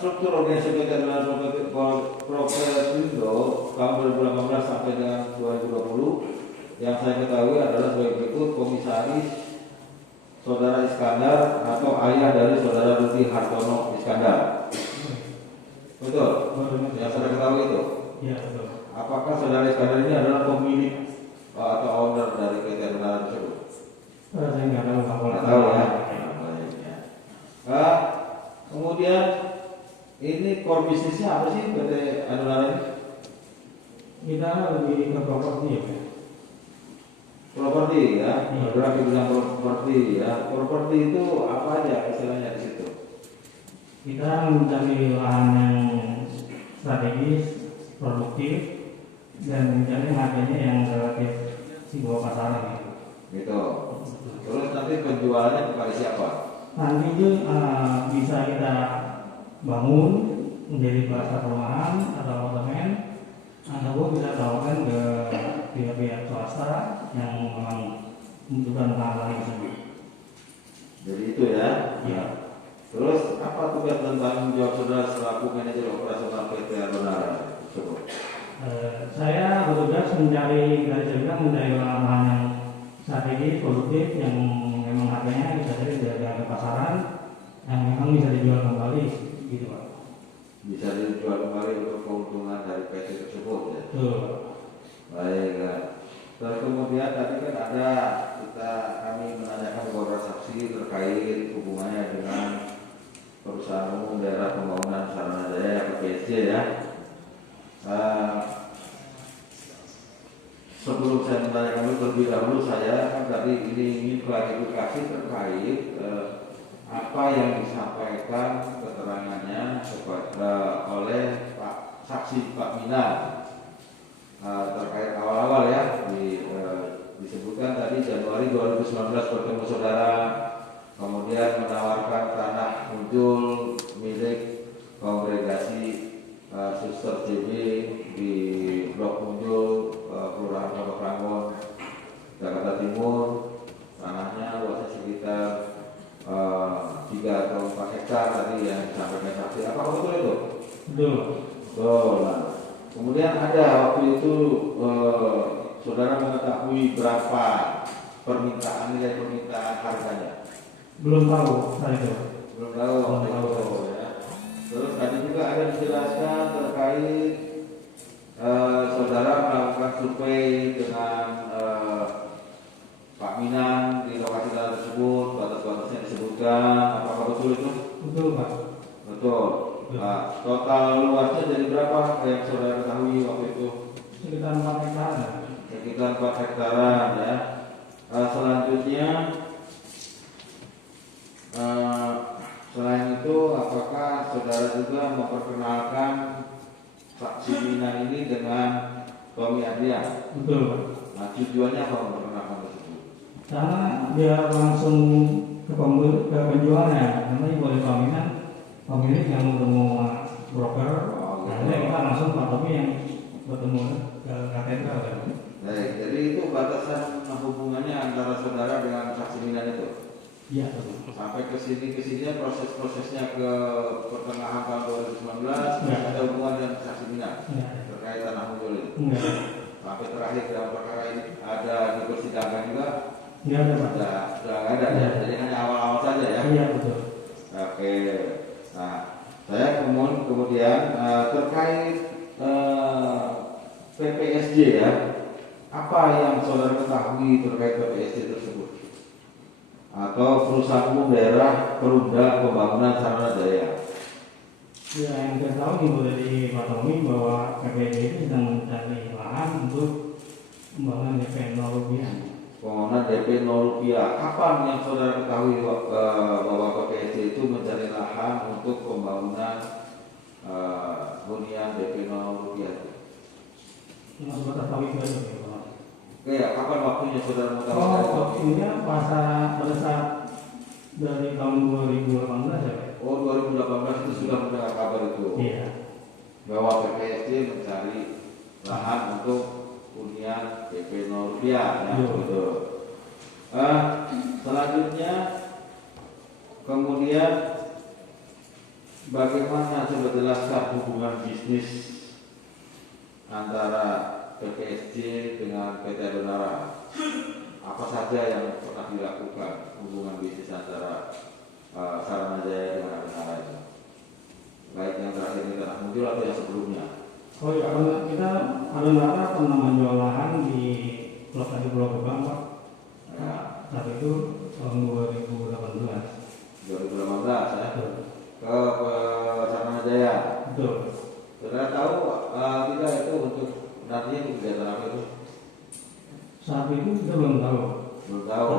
struktur organisasi PT Aruna Propertindo tahun 2018 sampai dengan 2020 yang saya ketahui adalah sebagai berikut. Komisaris Saudara Iskandar atau ayah dari Saudara Rudi Hartono Iskandar. Betul? Yang saya ketahui itu? Iya, betul. Apakah Saudara Iskandar ini adalah pemilik atau owner dari PT Aruna tersebut? Saya nggak tahu, Nggak tahu ya. Kemudian ini core bisnisnya apa sih PT Aruna ini? Kita lebih ke properti ya. Properti ya, bergerak di bidang properti ya. Properti itu apa aja istilahnya di situ? Kita mencari lahan yang strategis, produktif, dan mencari harganya yang relatif di bawah pasaran gitu. Gitu. Terus nanti penjualannya kepada siapa? Nanti itu bisa kita bangun menjadi plaza perumahan atau apartemen, ataupun kita tawarkan ke pihak-pihak swasta yang memang membutuhkan lahan tersebut. Jadi itu ya. Ya. Terus apa tugas dan tanggung jawab Saudara selaku manajer operasional PT Aruna tersebut? Saya bertugas mencari lahan yang strategis, produktif, yang memang harganya bisa dari harga pasaran, yang memang bisa dijual kembali, gitu Pak. Bisa dijual kembali untuk keuntungan dari PT tersebut ya. Betul. Baik ya. Terus kemudian tadi kan ada kami menanyakan beberapa saksi terkait hubungannya dengan Perusahaan Umum Daerah Pembangunan Sarana Jaya (PSJ) ya. Sebelum saya menanyakan itu terlebih dahulu, saya kan tadi ini ingin klarifikasi terkait apa yang disampaikan keterangannya oleh Pak Saksi Pak Minan terkait awal-awal ya disebutkan tadi Januari 2019 bertemu saudara, kemudian menawarkan tanah muncul milik kongregasi Suster JB di Blok Muncul, Kelurahan Pondok Rangon, Jakarta Timur. Tanahnya luasnya sekitar 3 atau 4 hektar tadi yang disampaikan saksi. Apakah betul itu? Betul. Betul. Nah, kemudian ada waktu itu saudara mengetahui berapa nilai permintaan harganya? Belum tahu saya itu. Belum tahu waktu itu ya. Terus tadi juga ada dijelaskan terkait saudara melakukan survei dengan Pak Minan di lokasi tanah tersebut, batas-batasnya disebutkan. Apakah betul itu? Betul Pak. Betul. Nah, total luasnya jadi berapa yang saudara ketahui waktu itu? Sekitar 4 hektar. Sekitar 4 hektaran ya. Selanjutnya selain itu, apakah saudara juga memperkenalkan Saksi Mina ini dengan Tommy Adrian? Betul Pak. Nah, tujuannya apa memperkenalkan tersebut? Karena dia langsung ke penjualnya, karena ibu oleh paminan pemilik yang bertemu broker, karena kita langsung Pak Tommy yang bertemu ke katedral kan. Baik, jadi itu batasan hubungannya antara saudara dengan Saksi Mina itu? Iya betul. Sampai ke sini proses-prosesnya ke pertengahan tahun 2019 ada hubungan dengan Saksi Mina terkait tanah muncul itu. Sampai terakhir dalam perkara ini ada di persidangan juga. Enggak ada Pak. Sudah nggak ada ya. Jadi hanya awal-awal saja ya. Iya betul. Oke. Nah, saya kemudian terkait PPSJ ya. Apa yang saudara ketahui terkait PPSJ tersebut? Atau Perusahaan Umum Daerah Perumda Pembangunan Sarana Jaya. Ya, yang saya tahu ibu dari Pak Tommy bahwa PPD ini sedang mencari lahan untuk pembangunan DP 0 rupiah. Pembangunan DP 0 rupiah. Kapan yang saudara ketahui bahwa PPSJ itu mencari lahan untuk pembangunan hunian DP 0 rupiah? Yang sudah tahu itu aja Pak. Oke, ya, kapan waktunya saudara mengetahui? Waktunya pada saat dari tahun 2018 ya Pak. Oh, 2018 itu sudah mendengar kabar itu. Iya. Bahwa PPSJ mencari lahan untuk hunian DP 0 rupiah ya, betul. Selanjutnya kemudian bagaimana coba jelaskan hubungan bisnis antara PPSJ dengan PT Adonara? Apa saja yang pernah dilakukan hubungan bisnis antara Saranajaya dengan Adonara itu? Baik yang terakhir ini telah muncul atau yang sebelumnya? Oh ya, kita Adonara pernah menjual lahan di Pulau Gebang, Pak. Ya. Saat itu tahun 2018. 2018 ya. Betul. Ke Saranajaya. Betul. Saudara tahu tidak itu untuk nantinya itu kegiatan apa itu? Saat itu kita belum tahu. Belum tahu.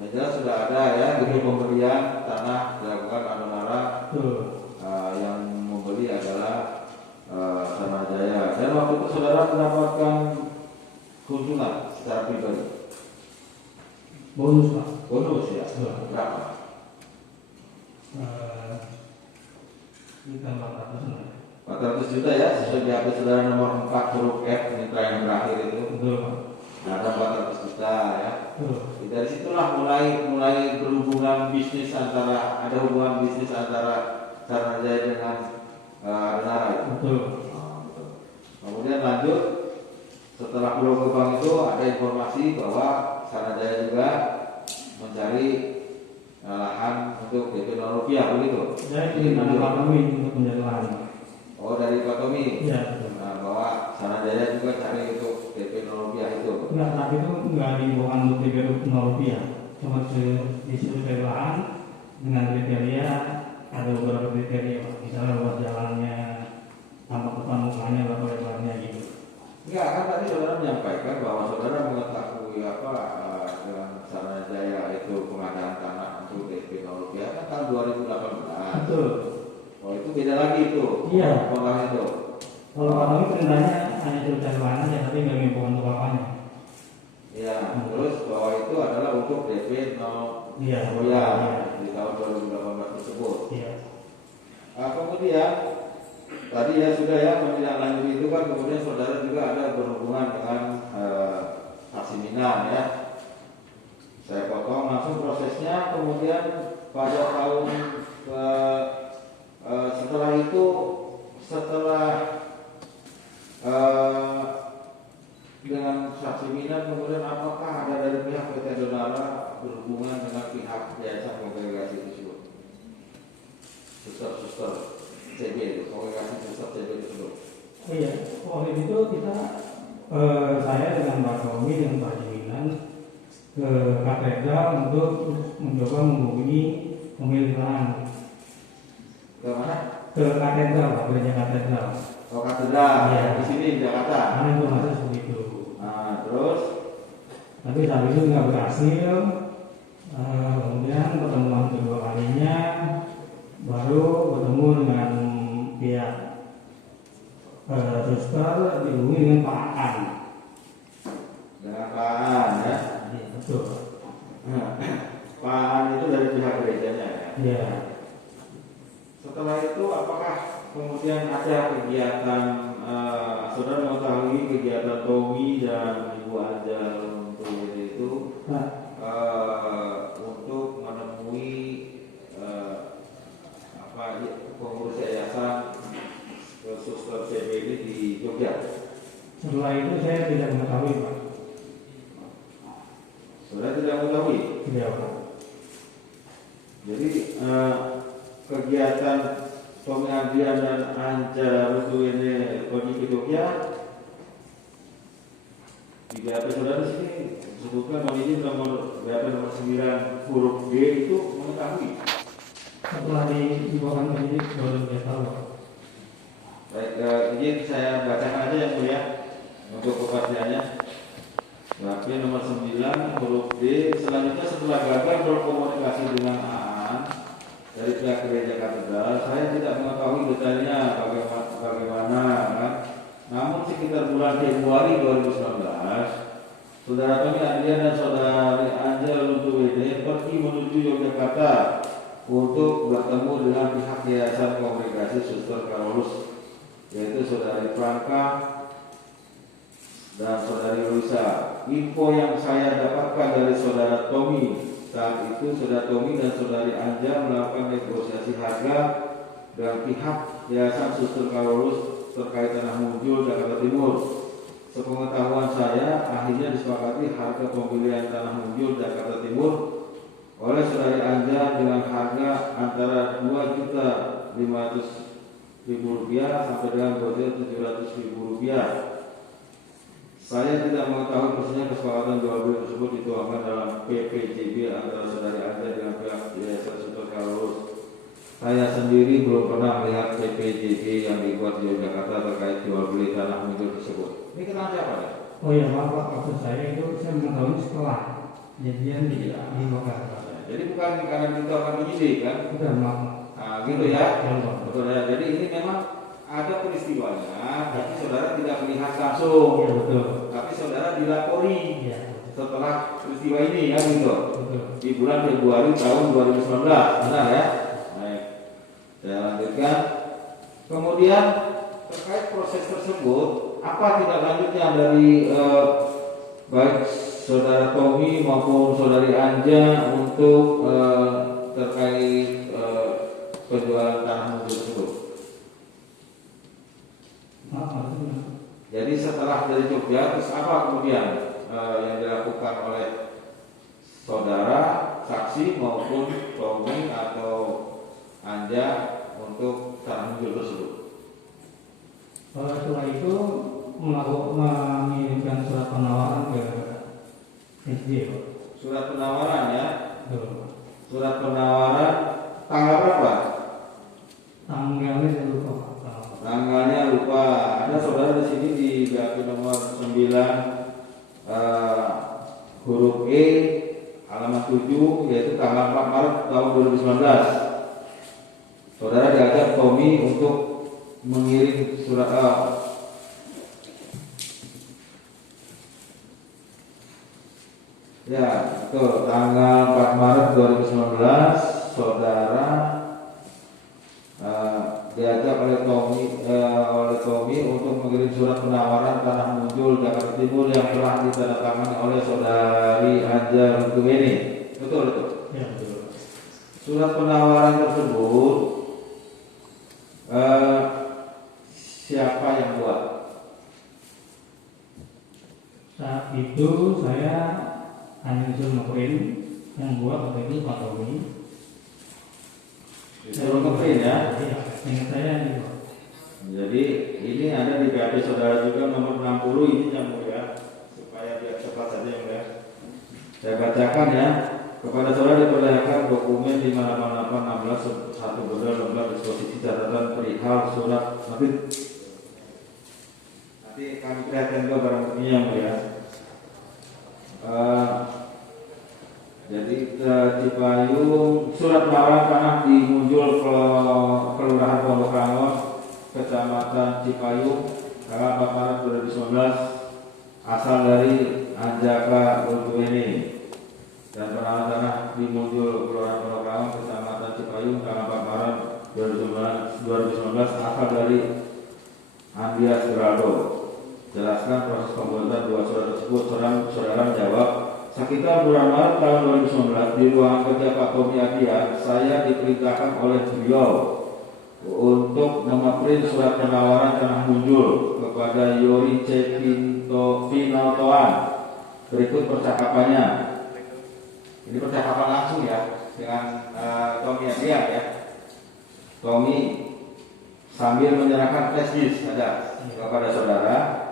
Yang jelas sudah ada ya gitu pembelian tanah dilakukan Adonara. Betul. Yang membeli adalah Saranajaya. Dan waktu itu saudara mendapatkan keuntungan secara pribadi. Bonus, Pak. Bonus ya. Betul. Berapa? Kita 400. 400 juta ya, sesuai di HP saudara nomor 4 huruf F mitra yang berakhir itu. Betul, Pak. Nah, ada 400 juta ya. Betul. Dari situlah mulai berhubungan bisnis antara Saranajaya dengan Adonara itu. Betul. Betul. Kemudian lanjut setelah Pulau Gebang itu ada informasi bahwa Saranajaya juga mencari lahan untuk DP 0 rupiah begitu. Saya ingin ada Pak Tommy untuk menjadi lahan. Oh, dari Pak Tommy. Iya, betul. Nah, bahwa Saranajaya juga cari untuk DP 0 rupiah itu. Enggak, tapi itu enggak dibuat untuk DP 0 rupiah. Cuma disuruh cari lahan dengan kriteria, ada beberapa kriteria, Pak. Misalnya luas jalannya, tampak depan mukanya, berapa lebarnya gitu. Enggak, kan tadi saudara menyampaikan bahwa saudara mengetahui dengan Saranajaya itu pengadaan tanah untuk DP 0 rupiah kan tahun 2018. Betul. Oh, itu beda lagi itu. Iya. Pengadaan itu. Kalau Pak Tommy perintahnya hanya suruh cari lahan aja, tapi nggak ngimbauan untuk apanya. Ya, terus bahwa itu adalah untuk DP 0 Iya. rupiah Iya. di tahun 2018 tersebut. Iya. Kemudian tadi ya sudah ya menindaklanjuti itu kan kemudian saudara juga ada berhubungan dengan saksi minang ya. Saya potong langsung prosesnya. Kemudian pada tahun setelah itu dengan saksi minang kemudian apakah ada dari pihak PT Adonara berhubungan dengan pihak Yayasan Kongregasi tersebut? Suster CB itu, Kongregasi Suster CB tersebut. Oh iya, waktu itu kita saya dengan Pak Tommy dengan Pak Jiminan ke katedral untuk mencoba menghubungi pemilik lahan. Ke mana? Ke katedral, Pak, gereja katedral. Oh, katedral. Iya. Di sini di Jakarta. Karena informasi seperti itu. Nah, terus Tapi saat itu nggak berhasil. Kemudian pertemuan kedua kalinya baru bertemu dengan pihak suster dihubungi dengan Pak An. dengan Pak An ya. Iya, betul. Pak An itu dari pihak gerejanya ya. Iya. Setelah itu apakah kemudian ada kegiatan saudara mengetahui kegiatan Tommy dan Ibu Anjal untuk itu untuk menemui pengurus yayasan Suster CB ini di Jogja? Setelah itu saya tidak mengetahui, Pak. Saudara tidak mengetahui? Tidak, Pak. Jadi kegiatan Tommy Adrian dan Anja Rutu ini pergi ke Jogja di BAP saudara sini disebutkan bahwa ini nomor BAP nomor 9 huruf D itu mengetahui. Setelah dibawakan penyidik baru saya tahu, Pak. Baik, izin saya bacakan aja yang mulia untuk kepastiannya. BAP nomor 9 huruf D. Selanjutnya setelah gagal berkomunikasi dengan Aan dari pihak gereja katedral, saya tidak mengetahui detailnya bagaimana kan. Namun sekitar bulan Februari 2019, saudara kami Adrian dan saudari Angel Luntuwede pergi menuju Yogyakarta untuk bertemu dengan pihak Yayasan Kongregasi Suster Karolus, yaitu saudari Franka dan saudari Luisa. Info yang saya dapatkan dari saudara Tommy saat itu, saudara Tommy dan saudari Anja melakukan negosiasi harga dengan pihak Yayasan Suster Karolus terkait tanah Munjul Jakarta Timur. Sepengetahuan saya, akhirnya disepakati harga pembelian tanah Munjul Jakarta Timur oleh saudari Anja dengan harga antara Rp2.500.000 sampai dengan Rp2.700.000. Saya tidak mengetahui persisnya kesepakatan jual beli tersebut dituangkan dalam PPJB antara saudari Anja dengan pihak Yayasan Suster Karolus. Saya sendiri belum pernah melihat PPJB yang dibuat di Yogyakarta terkait jual beli tanah Munjul tersebut. Ini kenal siapa ya? Oh iya, maaf Pak, maksud saya itu saya mengetahui setelah kejadian di Yogyakarta. Jadi bukan karena kita akan menyidik kan? Udah, maaf. Nah, gitu ya. Ya, betul ya. Jadi ini memang ada peristiwanya, tapi saudara tidak melihat langsung. ya, betul. Tapi saudara dilapori Ya, setelah peristiwa ini ya gitu. betul. Di bulan Februari tahun 2019, benar ya? Baik. Saya lanjutkan. Kemudian terkait proses tersebut, apa tindak lanjutnya dari baik saudara Tommy maupun saudari Anja untuk terkait penjualan tanah Munjul tersebut? Maksudnya. Jadi setelah dari Jogja, terus apa kemudian yang dilakukan oleh saudara, saksi maupun Tommy atau Anja untuk tanah Munjul tersebut? Setelah itu mengirimkan surat penawaran ke SD. Surat penawaran ya? Betul. Surat penawaran tanggal berapa? Tanggalnya saya lupa Pak. Tanggalnya lupa. Ada saudara di sini di BAP nomor 9 huruf E halaman 7 yaitu tanggal 4 Maret tahun 2019. Saudara diajak Tommy untuk mengirim surat ya, betul. Tanggal 4 Maret 2019 saudara diajak oleh Tommy untuk mengirim surat penawaran tanah Munjul Jakarta Timur yang telah ditandatangani oleh saudari Anja Runtuweni. Betul. Ya, betul. Surat penawaran tersebut siapa yang buat? Saat itu saya hanya disuruh ngeprint, yang buat waktu itu Pak Tommy. Disuruh ngeprint ya? Iya, ingat saya itu. Jadi ini ada di BAP saudara juga nomor 60 ini yang mulia, supaya biar cepat saja yang mulia. Saya bacakan ya. Kepada saudara diperlihatkan dokumen 58816 1 bundel lembar disposisi catatan perihal surat nanti kami perhatikan juga barang buktinya yang mulia. Jadi Cipayung surat penawaran tanah di Munjul Kelurahan Pondok Rangon Kecamatan Cipayung tanggal 4 Maret 2019 asal dari Anjaka Runtuweni dan penawaran tanah di Munjul Kelurahan Pondok Rangon Kecamatan Cipayung tanggal 4 Maret 2019 asal dari Andias Geraldo. Jelaskan proses pembuatan dua surat tersebut. Saudara menjawab, sekitar bulan Maret tahun 2019 di ruangan kerja Pak Tommy Adian, saya diperintahkan oleh beliau untuk memaprint surat penawaran tanah Munjul kepada Yori C. Pinautoan. Berikut percakapannya. Ini percakapan langsung ya dengan Tommy Adian ya. Tommy sambil menyerahkan flash disk ada kepada saudara.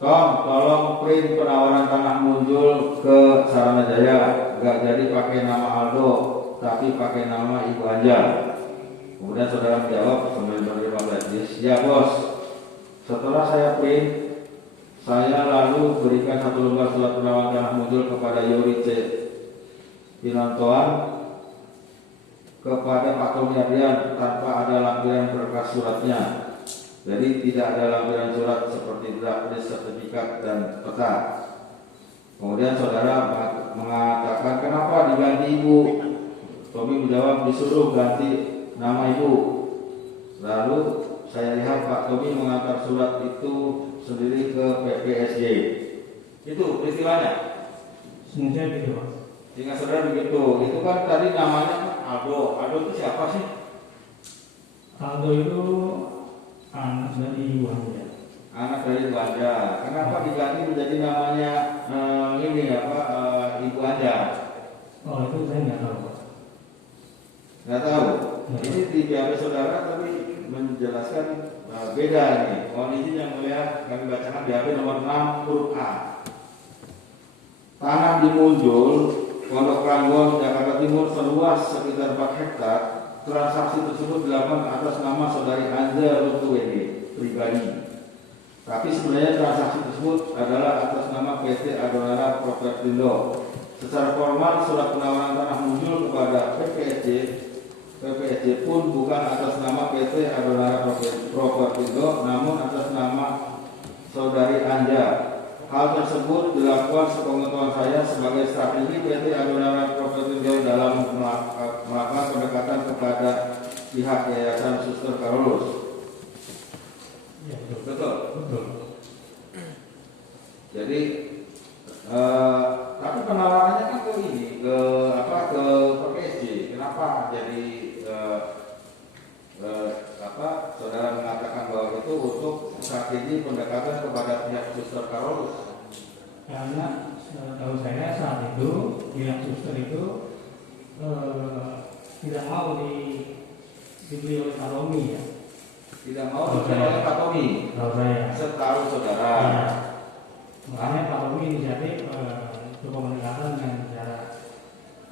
Tom, tolong print penawaran tanah Munjul ke Sarana Jaya. Enggak jadi pakai nama Aldo, tapi pakai nama Ibu Anja. Kemudian saudara menjawab sambil menerima flash disk, ya bos. Setelah saya print, saya lalu berikan satu lembar surat penawaran tanah Munjul kepada Yori C. Pinantoan kepada Pak Tommy Adian tanpa ada lampiran berkas suratnya. Jadi tidak ada lampiran surat seperti draft list, sertifikat dan peta. Kemudian saudara mengatakan kenapa diganti ibu? Tommy menjawab disuruh ganti nama ibu. Lalu saya lihat Pak Tommy mengantar surat itu sendiri ke PPSJ. Itu peristiwanya. Sengaja gitu Pak. Sehingga saudara begitu. Itu kan tadi namanya Aldo. Aldo itu siapa sih? Aldo itu anak dari Wanja. Anak dari Wanja. Kenapa diganti menjadi namanya Ibu Anja? Oh itu saya nggak tahu. Nggak tahu. Ya. Ini di BAP saudara tapi menjelaskan beda nih. Mohon izin yang mulia kami bacakan BAP nomor 6 huruf A. Tanah di Munjul, Pondok Ranggon, Jakarta Timur seluas sekitar 4 hektar. Transaksi tersebut dilakukan atas nama saudari Anja Rutuwede pribadi. Tapi sebenarnya transaksi tersebut adalah atas nama PT Adonara Propertindo. Secara formal surat penawaran tanah Munjul kepada PPSJ pun bukan atas nama PT Adonara Propertindo, namun atas nama saudari Anja. Hal tersebut dilakukan sepengetahuan saya sebagai strategi PT Adonara Propertindo dalam melakukan pendekatan kepada pihak Yayasan Suster Carolus. Ya, Betul. betul. Jadi, tapi penawarannya kan ke PPSJ. Kenapa jadi saudara mengatakan bahwa itu untuk strategi pendekatan kepada pihak Suster Carolus? Karena tahu saya saat itu pihak suster itu tidak mau dibeli oleh Katomi ya. Tidak mau dibeli oleh Katomi. Tahu saya. Setahu saudara. Ya. Makanya Katomi inisiatif pendekatan dengan cara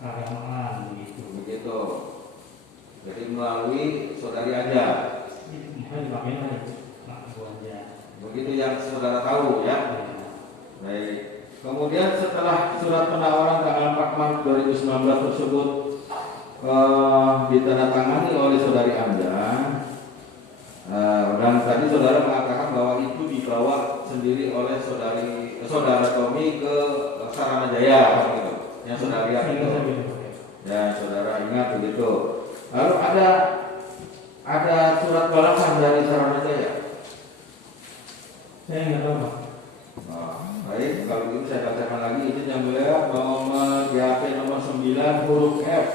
keagamaan begitu. Begitu. Jadi melalui saudari Anja. Makanya dipakai lagi Ibu Anja. Begitu yang saudara tahu ya. Ya. Baik. Kemudian setelah surat penawaran tanggal 4 Maret 2019 tersebut ditandatangani oleh saudari Anja, dan tadi saudara mengatakan bahwa itu dibawa sendiri oleh saudara Tommy ke Saranajaya, gitu. Yang saudara lihat itu. Ya, saudara ingat begitu. Lalu ada surat balasan dari Saranajaya. Saya nggak tahu Pak. Baik, kalau begitu saya bacakan lagi izin yang mulia nomor BAP nomor 9 huruf F.